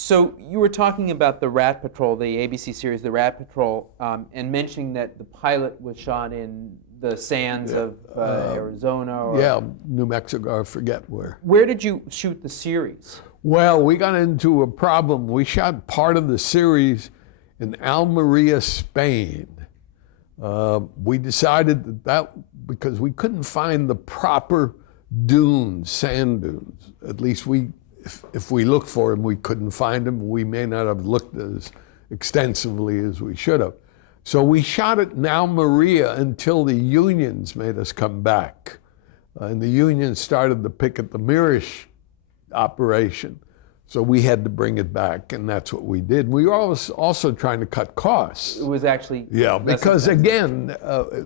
So you were talking about the Rat Patrol, the ABC series, the Rat Patrol, and mentioning that the pilot was shot in the sands of Arizona. Yeah, New Mexico, I forget where. Where did you shoot the series? Well, we got into a problem. We shot part of the series in Almeria, Spain. We decided that because we couldn't find the proper dunes, sand dunes. At least if we looked for them, we couldn't find them. We may not have looked as extensively as we should have. So we shot it in Almeria until the unions made us come back. And the unions started to picket the Mirish operation. So we had to bring it back, and that's what we did. We were also trying to cut costs. It was actually yeah, because again,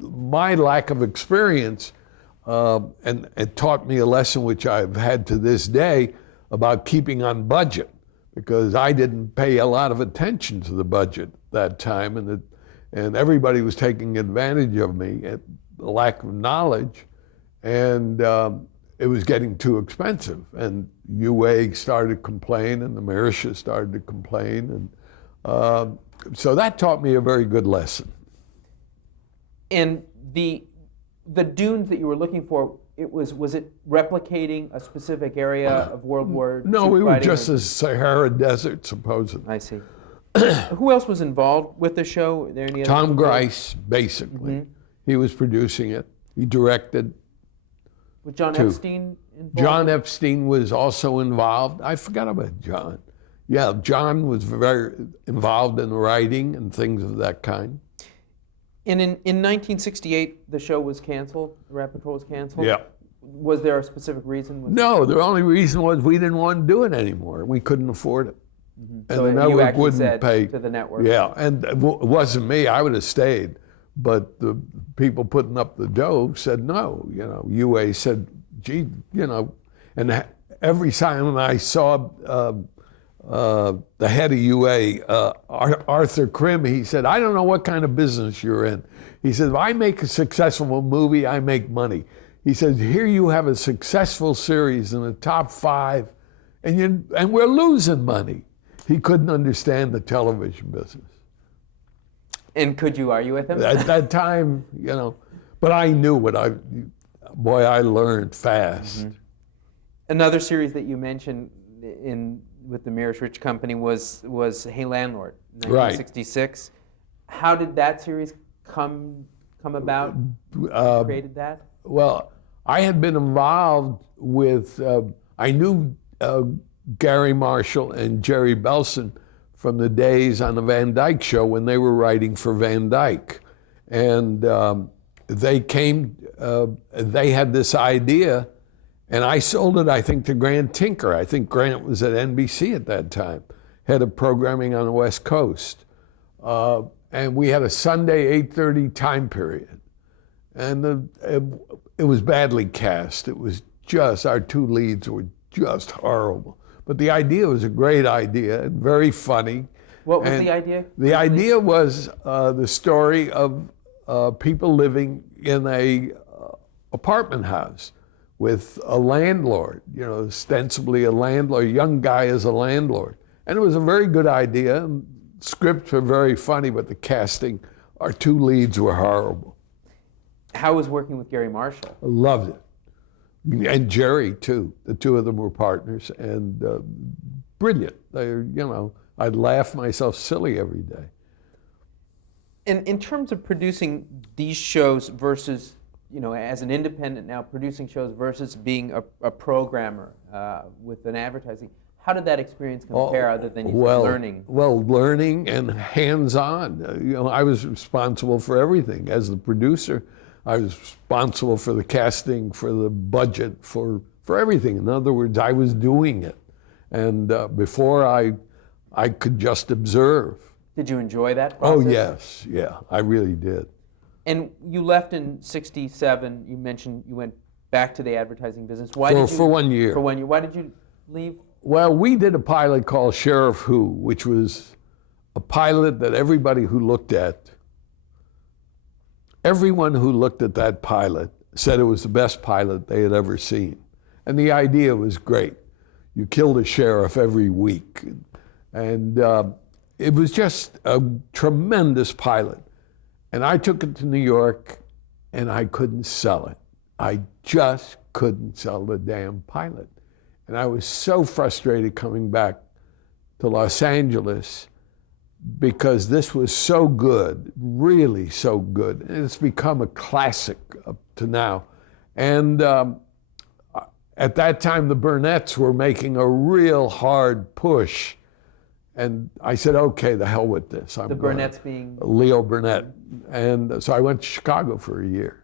my lack of experience, and it taught me a lesson which I've had to this day about keeping on budget, because I didn't pay a lot of attention to the budget that time, and everybody was taking advantage of me at the lack of knowledge, and it was getting too expensive. And UA started to complain, and the Marisha started to complain, and so that taught me a very good lesson. And the dunes that you were looking for, was it replicating a specific area of World War II? No, we were just the Sahara Desert, supposedly. I see. Who else was involved with the show? Are there any Tom Grice, basically. Mm-hmm. He was producing it. He directed. Was John Epstein involved? John Epstein was also involved. I forgot about John. Yeah, John was very involved in writing and things of that kind. And in 1968, the show was canceled, the Rat Patrol was canceled? Yeah. Was there a specific reason? No, the only reason was we didn't want to do it anymore. We couldn't afford it. Mm-hmm. And so the network you actually wouldn't said pay. To the network. Yeah, and it wasn't me. I would have stayed. But the people putting up the dough said no. UA said, gee, and every time I saw the head of UA, Arthur Krim, he said, I don't know what kind of business you're in. He said, if I make a successful movie, I make money. He says, here you have a successful series in the top 5, and we're losing money. He couldn't understand the television business. And could you argue with him? At that time, but I knew I learned fast. Mm-hmm. Another series that you mentioned with the Mirish Rich Company was Hey Landlord, 1966. Right. How did that series come about? Created that? Well, I had been involved with, I knew Gary Marshall and Jerry Belson from the days on the Van Dyke Show when they were writing for Van Dyke. And they had this idea, and I sold it, I think, to Grant Tinker. I think Grant was at NBC at that time, head of programming on the West Coast. And we had a Sunday 8:30 time period. And it was badly cast. It was just, our 2 leads were just horrible. But the idea was a great idea, and very funny. What was the idea? The idea was the story of people living in a apartment house with a landlord, ostensibly a landlord, a young guy as a landlord. And it was a very good idea. Scripts were very funny, but the casting, our 2 leads were horrible. How was working with Gary Marshall? I loved it. And Jerry, too. The 2 of them were partners, and brilliant. I'd laugh myself silly every day. And in terms of producing these shows versus, as an independent now, producing shows versus being a programmer with an advertising, how did that experience compare other than learning? Well, learning and hands-on. I was responsible for everything. As the producer, I was responsible for the casting, for the budget, for everything. In other words, I was doing it. And before I could just observe. Did you enjoy that process? Oh, yes. Yeah, I really did. And you left in 67. You mentioned you went back to the advertising business. For 1 year. For 1 year. Why did you leave? Well, we did a pilot called Sheriff Who, which was a pilot that everyone who looked at that pilot said it was the best pilot they had ever seen. And the idea was great. You killed a sheriff every week. And it was just a tremendous pilot. And I took it to New York, and I couldn't sell it. I just couldn't sell the damn pilot. And I was so frustrated coming back to Los Angeles because this was so good, really so good. And it's become a classic up to now. And at that time, the Burnett's were making a real hard push. And I said, okay, the hell with this. The Burnett's being? Leo Burnett. And so I went to Chicago for a year.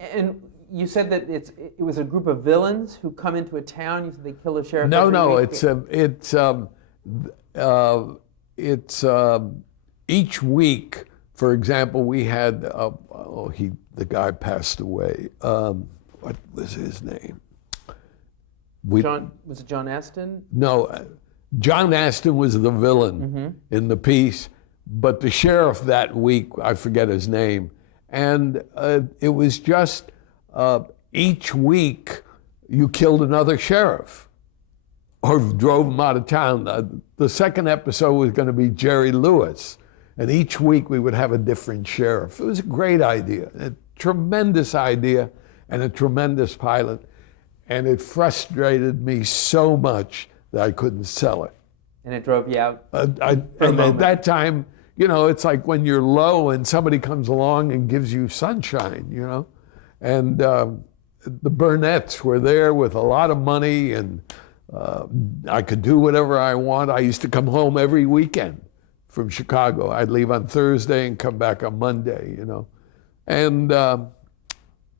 And you said that it was a group of villains who come into a town. You said they kill a sheriff. No, week. it's each week. For example, we had the guy passed away. What was his name? Was it John Astin? No, John Astin was the villain in the piece, but the sheriff that week, I forget his name, and it was just each week you killed another sheriff or drove him out of town. The second episode was going to be Jerry Lewis, and each week we would have a different sheriff. It was a great idea, a tremendous idea, and a tremendous pilot, and it frustrated me so much that I couldn't sell it. And it drove you out? And at that time, you know, it's like when you're low and somebody comes along and gives you sunshine, you know? And the Burnett's were there with a lot of money, and I could do whatever I want. I used to come home every weekend from Chicago. I'd leave on Thursday and come back on Monday, you know? And,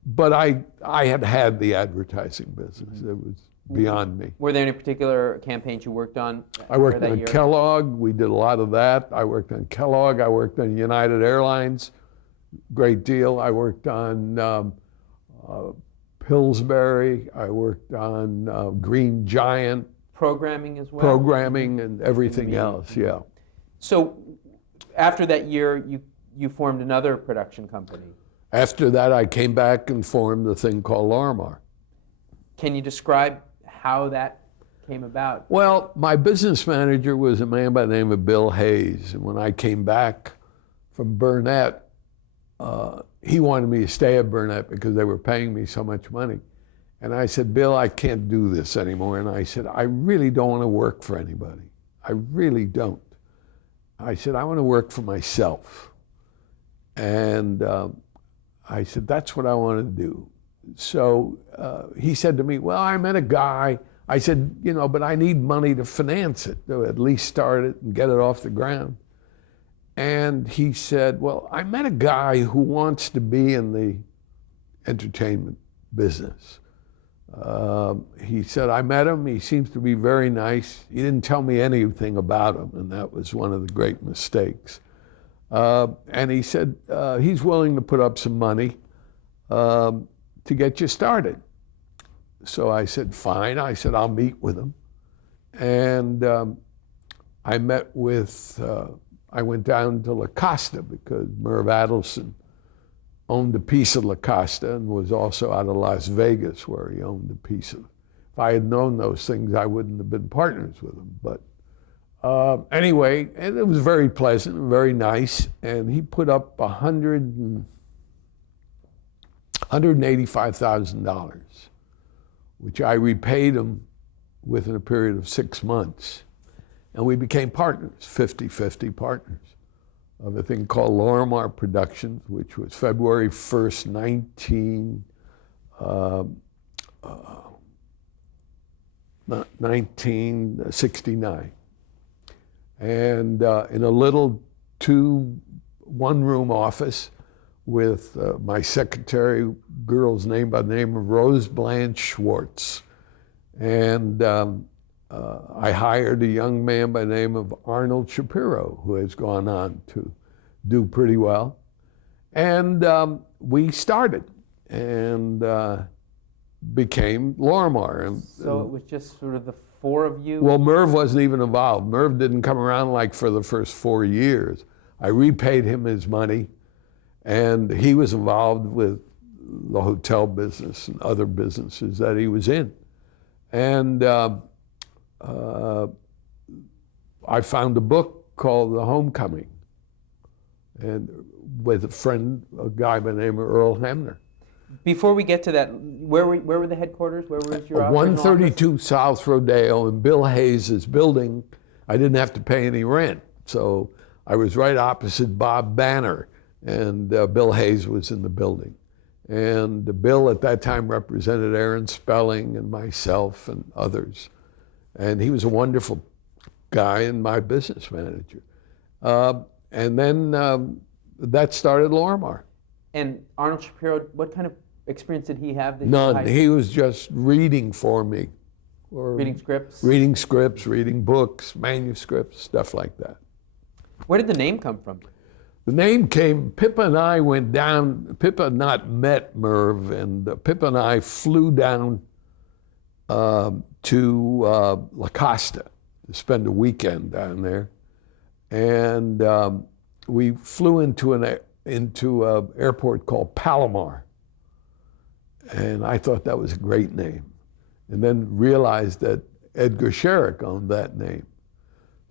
but I had the advertising business. It was beyond me. Were there any particular campaigns you worked on? I worked on Kellogg. We did a lot of that. I worked on Kellogg. I worked on United Airlines. Great deal. I worked on Pillsbury. I worked on Green Giant. Programming as well? Programming and everything else, yeah. So after that year, you formed another production company. After that, I came back and formed a thing called Lorimar. Can you describe how that came about? Well, my business manager was a man by the name of Bill Hayes. And when I came back from Burnett, he wanted me to stay at Burnett because they were paying me so much money. And I said, Bill, I can't do this anymore. And I said, I really don't want to work for anybody. I really don't. I said, I want to work for myself. And I said, that's what I want to do. So he said to me, well, I met a guy. I said, you know, but I need money to finance it, to at least start it and get it off the ground. And he said, well, I met a guy who wants to be in the entertainment business. He said, I met him. He seems to be very nice. He didn't tell me anything about him, and that was one of the great mistakes. And he said, he's willing to put up some money to get you started. So I said, fine. I said, I'll meet with him. And I met with, I went down to La Costa because Merv Adelson owned a piece of La Costa and was also out of Las Vegas where he owned a piece of. If I had known those things, I wouldn't have been partners with him. But anyway, and it was very pleasant and very nice. And he put up $185,000, which I repaid him within a period of 6 months. And we became partners, 50-50 partners, of a thing called Lorimar Productions, which was February 1st, 1969. And in a little one-room office with my secretary, girl's name by the name of Rose Blanche Schwartz. And I hired a young man by the name of Arnold Shapiro, who has gone on to do pretty well. And we started and became Lorimar. So it was just sort of the four of you? Well, Merv wasn't even involved. Merv didn't come around like for the first 4 years. I repaid him his money, and he was involved with the hotel business and other businesses that he was in. And I found a book called The Homecoming, and with a guy by the name of Earl Hamner. Before we get to that, where were the headquarters? Where was your original office? 132 South Rodeo in Bill Hayes' building. I didn't have to pay any rent, so I was right opposite Bob Banner, and Bill Hayes was in the building. And Bill at that time represented Aaron Spelling and myself and others. And he was a wonderful guy and my business manager. And then that started Lorimar. And Arnold Shapiro, what kind of experience did he have? None. He was just reading for me. Or reading scripts? Reading scripts, reading books, manuscripts, stuff like that. Where did the name come from? The name came, Pippa and I went down, Pippa had not met Merv, and Pippa and I flew down to La Costa to spend a weekend down there. And we flew into an airport called Palomar. And I thought that was a great name. And then realized that Edgar Sherrick owned that name.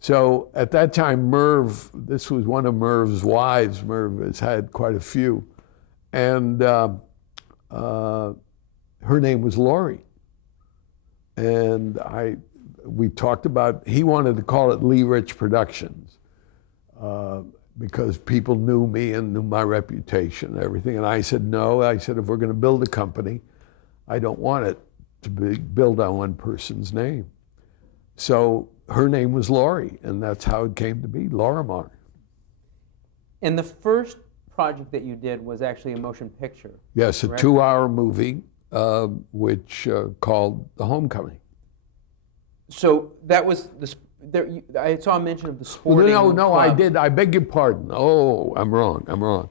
So at that time, Merv, this was one of Merv's wives. Merv has had quite a few. And her name was Laurie. And we talked about, he wanted to call it Lee Rich Productions because people knew me and knew my reputation and everything. And I said, no. I said, if we're going to build a company, I don't want it to be built on one person's name. So her name was Laurie, and that's how it came to be, Lorimar. And the first project that you did was actually a motion picture. Yes, correct? A 2-hour movie, which called The Homecoming. So that was I saw a mention of the sporting No, club. I did. I beg your pardon. Oh, I'm wrong.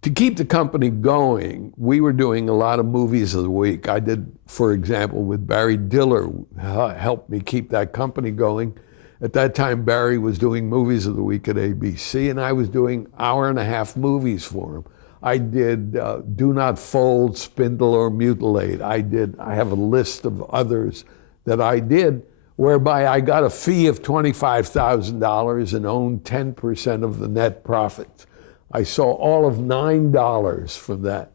To keep the company going, we were doing a lot of movies of the week. I did, for example, with Barry Diller, helped me keep that company going. At that time, Barry was doing movies of the week at ABC, and I was doing hour-and-a-half movies for him. I did Do Not Fold, Spindle, or Mutilate. I have a list of others that I did, whereby I got a fee of $25,000 and owned 10% of the net profits. I saw all of $9 from that.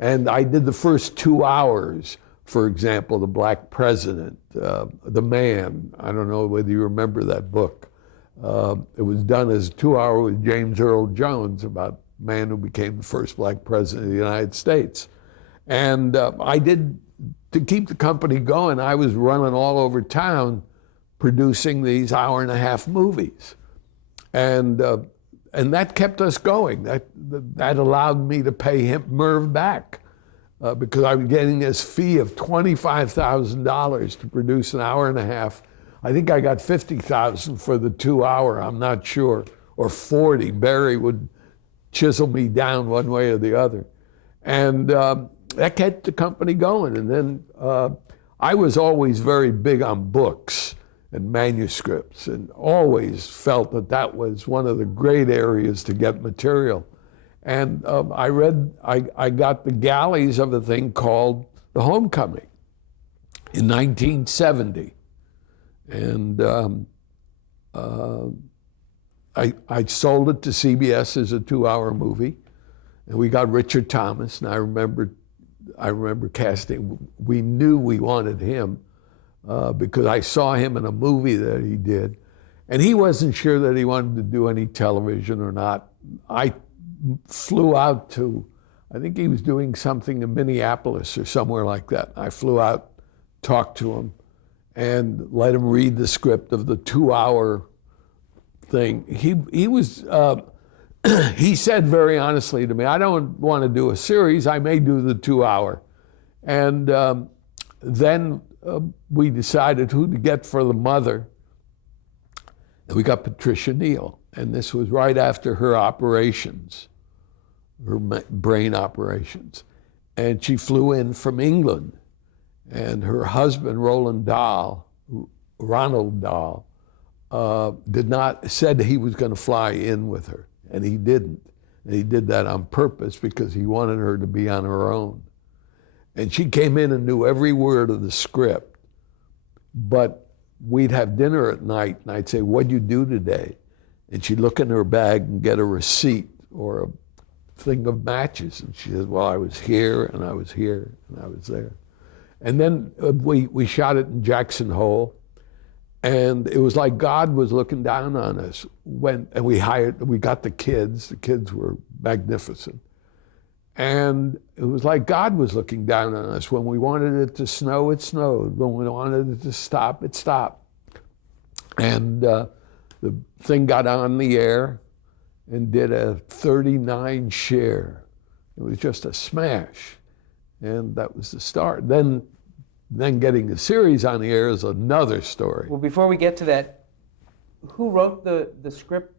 And I did the first 2 hours, for example, The Black President, The Man. I don't know whether you remember that book. It was done as a 2-hour with James Earl Jones about a man who became the first black president of the United States. And I did, to keep the company going, I was running all over town producing these hour-and-a-half movies. And that kept us going. That allowed me to pay Merv back because I was getting this fee of $25,000 to produce an hour-and-a-half. I think I got $50,000 for the 2-hour, I'm not sure, or $40. Barry would chisel me down one way or the other. And that kept the company going. And then I was always very big on books and manuscripts, and always felt that was one of the great areas to get material. And I got the galleys of a thing called The Homecoming in 1970. And I sold it to CBS as a 2-hour movie, and we got Richard Thomas, and I remember casting, we knew we wanted him, because I saw him in a movie that he did, and he wasn't sure that he wanted to do any television or not. I flew out to, I think he was doing something in Minneapolis or somewhere like that. I flew out, talked to him, and let him read the script of the 2-hour thing. He was, he said very honestly to me, I don't want to do a series, I may do the 2-hour. And then we decided who to get for the mother. And we got Patricia Neal. And this was right after her operations, her brain operations. And she flew in from England. And her husband, Ronald Dahl, said he was going to fly in with her. And he didn't. And he did that on purpose because he wanted her to be on her own. And she came in and knew every word of the script. But we'd have dinner at night, and I'd say, "What'd you do today?" And she'd look in her bag and get a receipt or a thing of matches. And she said, "Well, I was here, and I was here, and I was there." And then we shot it in Jackson Hole. And it was like God was looking down on us and we got the kids. The kids were magnificent. And it was like God was looking down on us. When we wanted it to snow, it snowed. When we wanted it to stop, it stopped. And the thing got on the air and did a 39 share. It was just a smash. And that was the start. Then getting the series on the air is another story. Well, before we get to that, who wrote the script?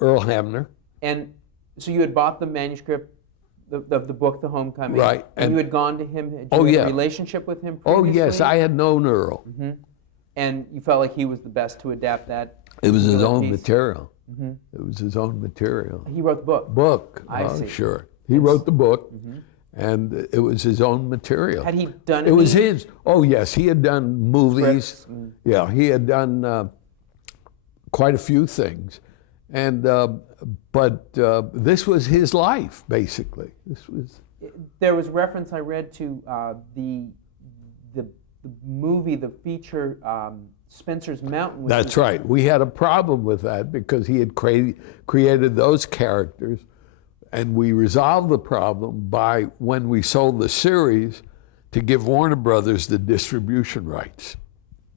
Earl Hamner. And so you had bought the manuscript of the book, The Homecoming. Right. And you had gone to him. Did Oh, you have yeah. a relationship with him Oh, previously? yes, I had known Earl. Mm-hmm. And you felt like he was the best to adapt that? It was his own piece? material. Mm-hmm. It was his own material. He wrote the book? Book. I see. Sure. He wrote the book, and it was his own material. Had he done It was any his. Oh, yes, he had done movies. scripts and- Yeah, he had done quite a few things. And, but this was his life, basically. This was. There was reference I read to the movie, the feature, Spencer's Mountain. Which That's right. We had a problem with that because he had created those characters, and we resolved the problem by, when we sold the series, to give Warner Brothers the distribution rights.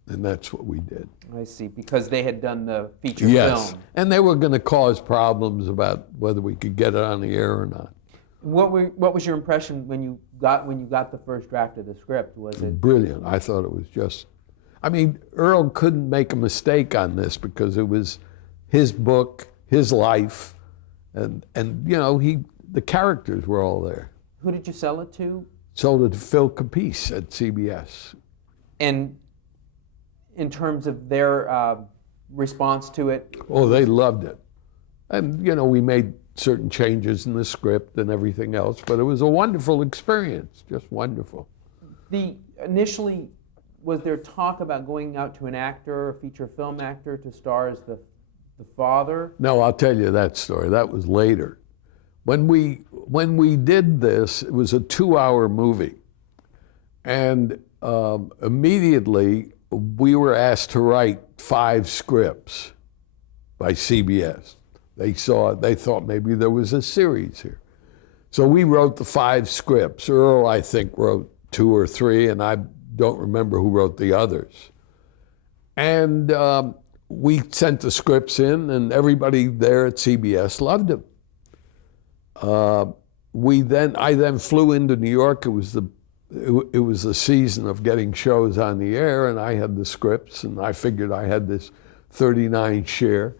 And that's what we did. I see, because they had done the feature Yes. film. And they were going to cause problems about whether we could get it on the air or not. What was your impression when you got the first draft of the script? Was it Brilliant. I thought it was just, I mean, Earl couldn't make a mistake on this because it was his book, his life, and you know, the characters were all there. Who did you sell it to? Sold it to Phil Capice at CBS. And in terms of their response to it, Oh, they loved it. And, you know, we made certain changes in the script and everything else, but it was a wonderful experience, just wonderful. initially, was there talk about going out to an actor, a feature film actor, to star as the father? No, I'll tell you that story. That was later. When we did this, it was a 2-hour movie. And immediately, we were asked to write 5 scripts by CBS. They thought maybe there was a series here. So we wrote the 5 scripts. Earl, I think, wrote 2 or 3, and I don't remember who wrote the others. And we sent the scripts in, and everybody there at CBS loved them. I then flew into New York. It was the season of getting shows on the air, and I had the scripts, and I figured I had this 39 share.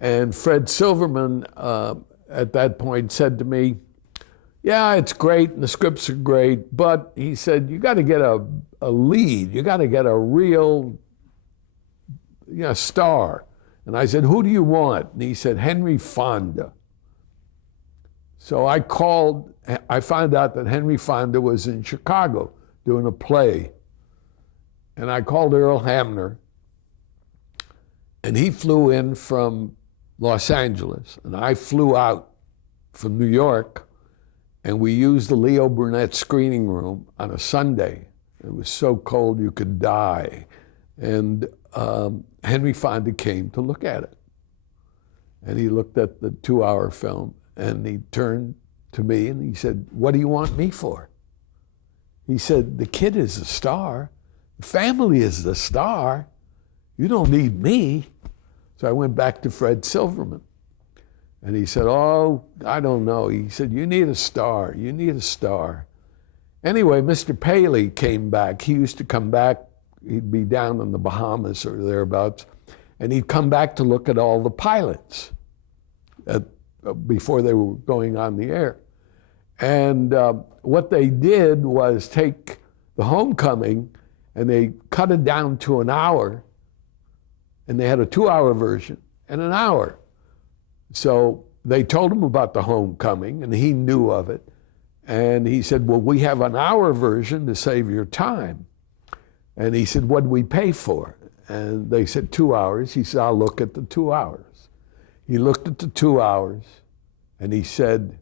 And Fred Silverman at that point said to me, "Yeah, it's great, and the scripts are great, but," he said, "you got to get a lead. You got to get a real star." And I said, "Who do you want?" And he said, "Henry Fonda." So I found out that Henry Fonda was in Chicago doing a play. And I called Earl Hamner, and he flew in from Los Angeles, and I flew out from New York, and we used the Leo Burnett screening room on a Sunday. It was so cold you could die. And Henry Fonda came to look at it. And he looked at the 2-hour film, and he turned to me and he said, "What do you want me for?" He said, "The kid is the star. The family is the star. You don't need me." So I went back to Fred Silverman. And he said, "Oh, I don't know." He said, "You need a star. You need a star." Anyway, Mr. Paley came back. He used to come back. He'd be down in the Bahamas or thereabouts. And he'd come back to look at all the pilots before they were going on the air. And what they did was take The Homecoming and they cut it down to an hour. And they had a 2-hour version and an hour. So they told him about The Homecoming, and he knew of it. And he said, "Well, we have an hour version to save your time." And he said, "What do we pay for?" And they said 2 hours. He said, I'll look at the 2 hours. He looked at the 2 hours and he said,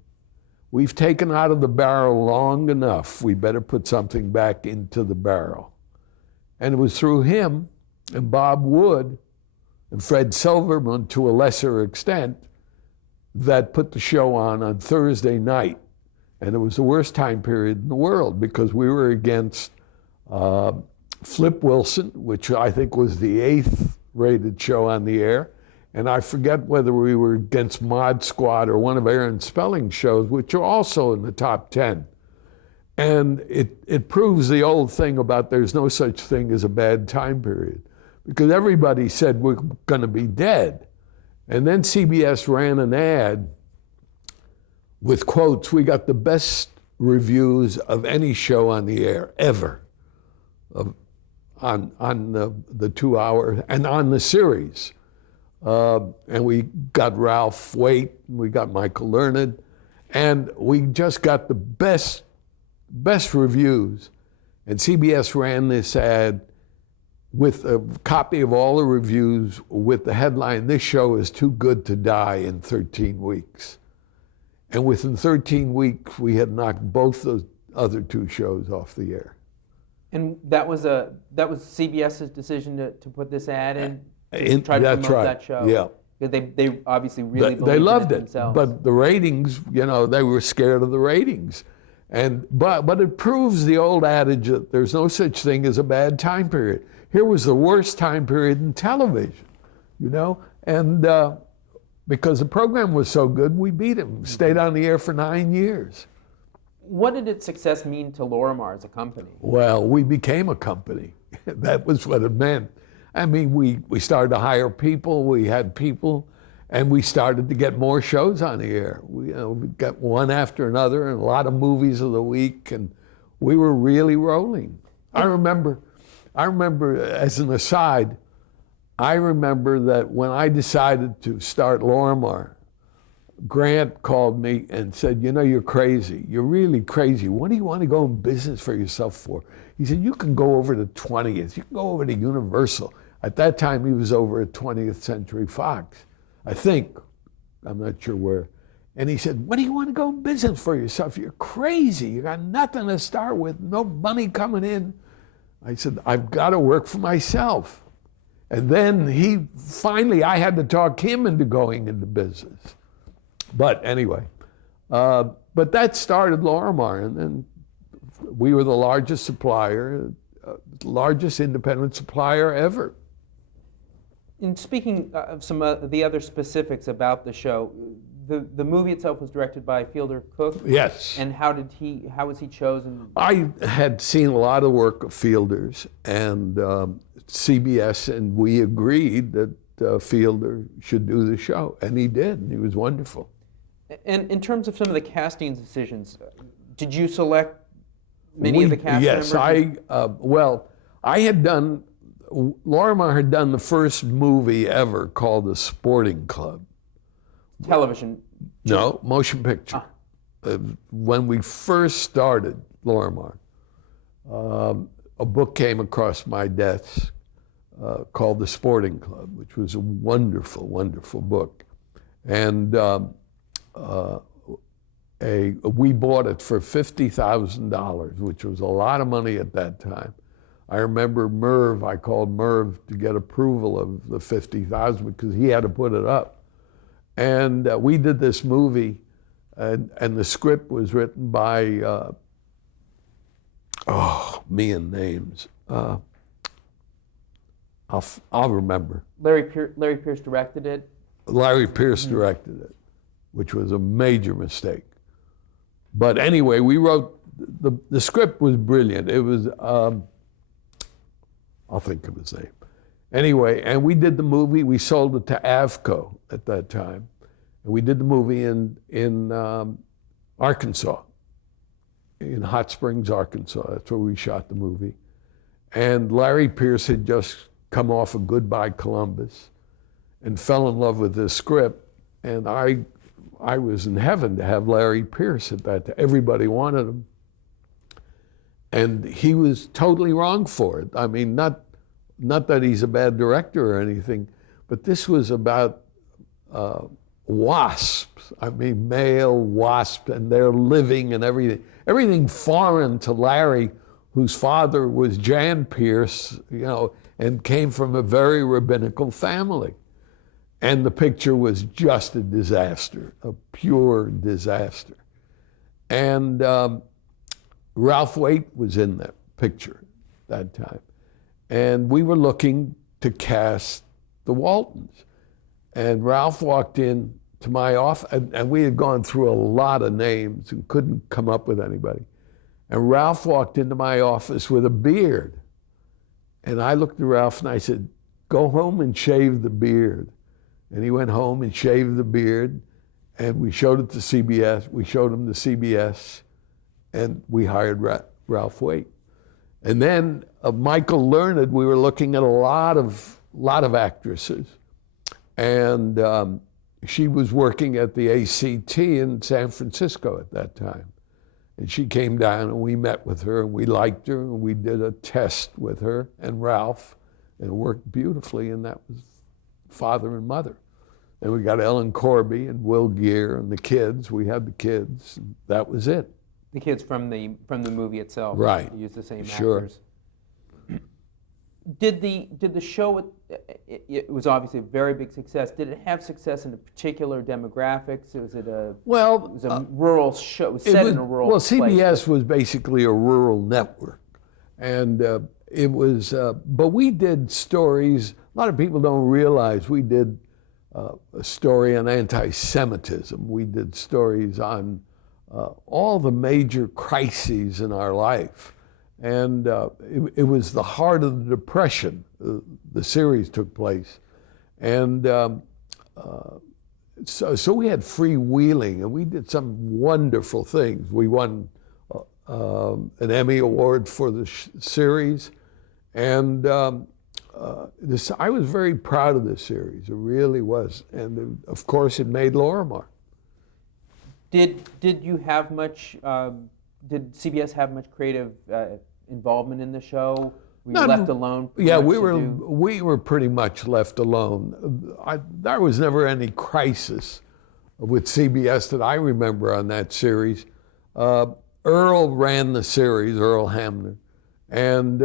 we've taken out of the barrel long enough. We better put something back into the barrel. And it was through him and Bob Wood and Fred Silverman, to a lesser extent, that put the show on Thursday night. And it was the worst time period in the world because we were against Flip Wilson, which I think was the 8th rated show on the air. And I forget whether we were against Mod Squad or one of Aaron Spelling's shows, which are also in the top 10. And it proves the old thing about there's no such thing as a bad time period, because everybody said we're going to be dead. And then CBS ran an ad with quotes, we got the best reviews of any show on the air ever, on the 2 hour and on the series. And we got Ralph Waite, we got Michael Learned, and we just got the best reviews. And CBS ran this ad with a copy of all the reviews with the headline, this show is too good to die in 13 weeks. And within 13 weeks, we had knocked both those other 2 shows off the air. And that was CBS's decision to put this ad in? To try to that's promote right. that show? Yeah. Because they obviously really They believed loved in it, themselves. but the ratings, they were scared of the ratings. But it proves the old adage that there's no such thing as a bad time period. Here was the worst time period in television, and because the program was so good, we beat him. Stayed on the air for 9 years. What did its success mean to Lorimar as a company? Well, we became a company. That was what it meant. I mean, we started to hire people, we had people, and we started to get more shows on the air. We got one after another and a lot of movies of the week, and we were really rolling. I remember, as an aside, I remember that when I decided to start Lorimar, Grant called me and said, you're crazy. You're really crazy. What do you want to go in business for yourself for? He said, you can go over to 20th. You can go over to Universal. At that time, he was over at 20th Century Fox, I think. I'm not sure where. And he said, what do you want to go in business for yourself? You're crazy. You got nothing to start with, no money coming in. I said, I've got to work for myself. And then I had to talk him into going into business. But anyway, but that started Lorimar, and then we were the largest supplier, largest independent supplier ever. And speaking of some of the other specifics about the show, the movie itself was directed by Fielder Cook. Yes. And how was he chosen? I had seen a lot of work of Fielder's, and CBS, and we agreed that Fielder should do the show, and he did, and he was wonderful. And in terms of some of the casting decisions, did you select many of the cast members? Yes, Lorimar had done the first movie ever called The Sporting Club. Television? No, motion picture. When we first started Lorimar, a book came across my desk called The Sporting Club, which was a wonderful, wonderful book. And we bought it for $50,000, which was a lot of money at that time. I remember I called Merv to get approval of the $50,000 because he had to put it up. And we did this movie, and the script was written by, me and names. I'll remember. Larry Pierce directed it? Larry Pierce directed it, which was a major mistake. But anyway, we wrote, the script was brilliant. It was, I'll think of his name. Anyway, and we did the movie, we sold it to Avco at that time. And we did the movie in Arkansas, in Hot Springs, Arkansas. That's where we shot the movie. And Larry Pierce had just come off of Goodbye Columbus and fell in love with this script. And I was in heaven to have Larry Pierce at that time. Everybody wanted him. And he was totally wrong for it. I mean, not not that he's a bad director or anything, but this was about wasps. I mean, male wasps and their living and everything. Everything foreign to Larry, whose father was Jan Pierce, and came from a very rabbinical family. And the picture was just a disaster, a pure disaster. And Ralph Waite was in that picture that time. And we were looking to cast the Waltons. And Ralph walked in to my office, and we had gone through a lot of names and couldn't come up with anybody. And Ralph walked into my office with a beard. And I looked at Ralph and I said, "Go home and shave the beard." And he went home and shaved the beard, and we showed it to CBS. We showed him to CBS, and we hired Ralph Waite. And then Michael Learned, we were looking at a lot of actresses. And she was working at the ACT in San Francisco at that time. And she came down and we met with her and we liked her and we did a test with her and Ralph, and it worked beautifully, and that was Father and Mother. And we got Ellen Corby and Will Geer and the kids. We had the kids. And that was it. The kids from the movie itself. Right. You used the same Sure. actors. Did the show, it was obviously a very big success. Did it have success in a particular demographics? Was it a rural show? It was set in a rural place. CBS was basically a rural network. And it was, but we did stories. A lot of people don't realize we did a story on anti-Semitism. We did stories on all the major crises in our life. And it was the heart of the Depression. The series took place. And so we had freewheeling, and we did some wonderful things. We won an Emmy Award for the series. And I was very proud of this series. It really was. And of course, it made Lorimar. Did you have much, did CBS have much creative involvement in the show? Were you left alone? Yeah, we were pretty much left alone. There was never any crisis with CBS that I remember on that series. Earl ran the series, Earl Hamner, and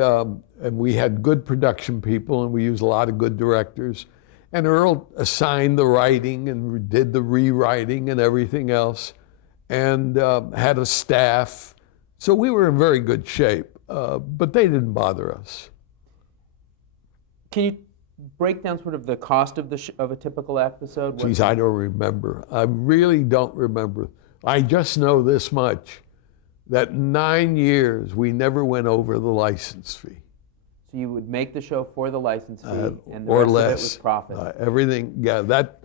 we had good production people, and we used a lot of good directors. And Earl assigned the writing and did the rewriting and everything else, and had a staff. So we were in very good shape. But they didn't bother us. Can you break down sort of the cost of of a typical episode? Geez, I don't remember. I really don't remember. I just know this much, that 9 years we never went over the license fee. So you would make the show for the license fee, and the or rest less. of it was profit. Everything, yeah. That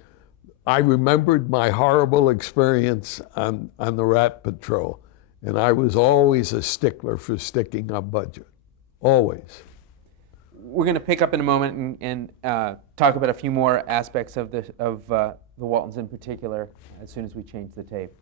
I remembered my horrible experience on the Rat Patrol. And I was always a stickler for sticking on budget, always. We're going to pick up in a moment and talk about a few more aspects of the Waltons in particular as soon as we change the tape.